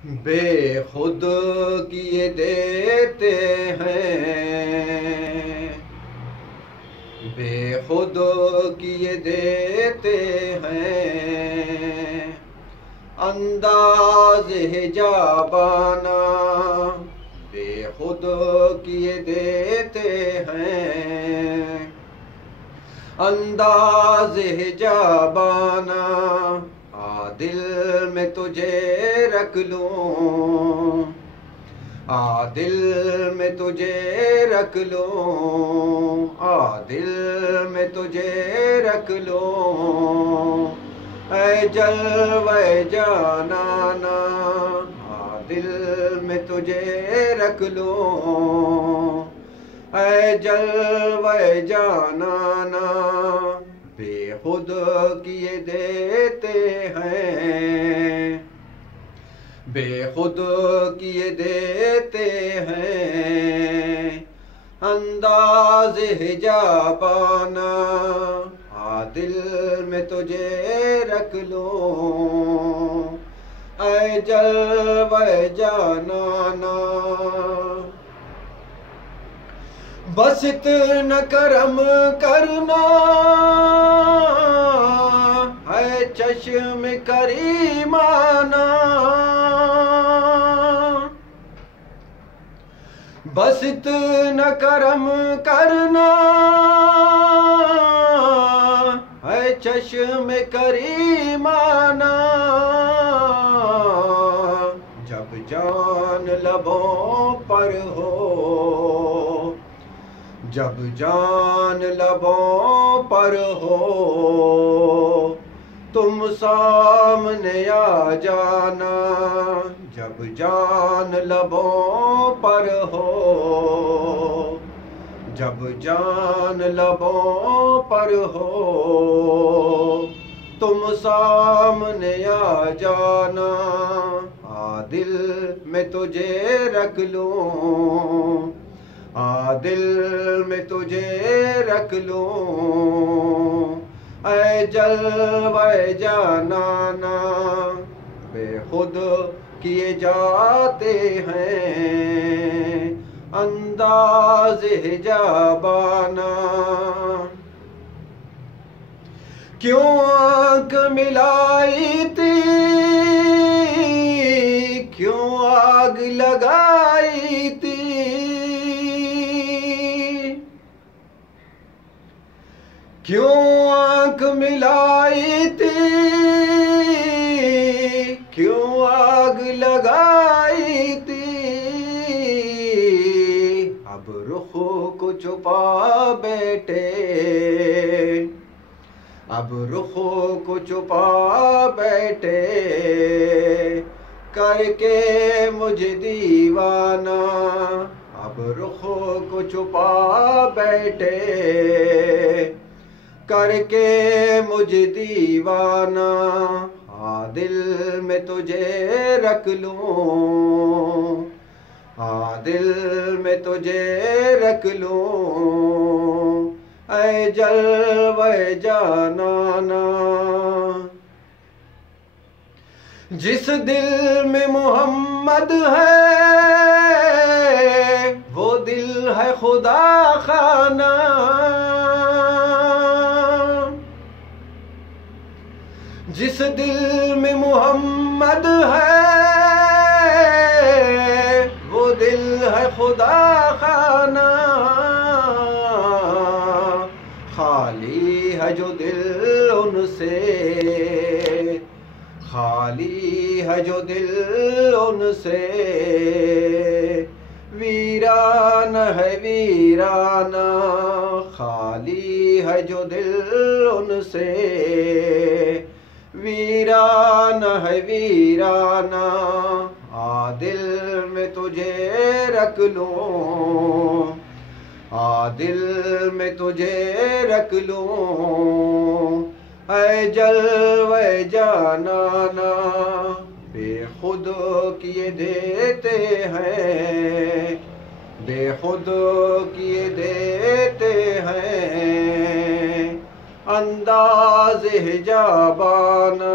बेखुद किए देते हैं, बेखुद किए देते हैं। अंदाज़ हिजाबाना बेखुद किए देते हैं। अंदाज़ हिजाबाना दिल में तुझे रख लूं, दिल में तुझे रख लूं, दिल में तुझे रख लूं। ऐ जलवे जानाना दिल में तुझे रख लूं। ऐ जलवे जानाना बेखुद किए देते हैं, बेखुद किए देते हैं। अंदाज़ हिजाबाना दिल में तुझे रख लूं। ऐ जलवे जानाना बस इतना करम करना है चश्म करीमाना। बस इतना करम करना है चश्म करीमाना। जब जान लबों पर हो, जब जान लबों पर हो, तुम सामने आ जाना। जब जान लबों पर हो, जब जान लबों पर हो, तुम सामने आ जाना। दिल में तुझे रख लूं, दिल में तुझे रख लूं। ऐ जलवे जानाना बेखुद किए जाते हैं। अंदाज़ हिजाबाना क्यों आँख मिलाई थी, क्यों आग लगाई थी। क्यों आँख मिलाई थी, क्यों आग लगाई थी। अब रुख को छुपा बैठे, अब रुख को छुपा बैठे। करके मुझे दीवाना, अब रुख को छुपा बैठे। करके मुझे दीवाना दिल में तुझे रख लूं, दिल में तुझे रख लूं। ऐ जलवे जानाना जिस दिल में मोहम्मद है, वो दिल है खुदा खाना। जिस दिल में मोहम्मद है, वो दिल है खुदा खाना। खाली है जो दिल उनसे, खाली है जो दिल उनसे। वीरान है वीराना, खाली है जो दिल उनसे। वीरान है वीराना दिल में तुझे रख लूं, दिल में तुझे रख लूं। ऐ जलवे जानाना बेखुद किए देते हैं, बेखुद किए देते हैं। अंदाज़ हिजाबाना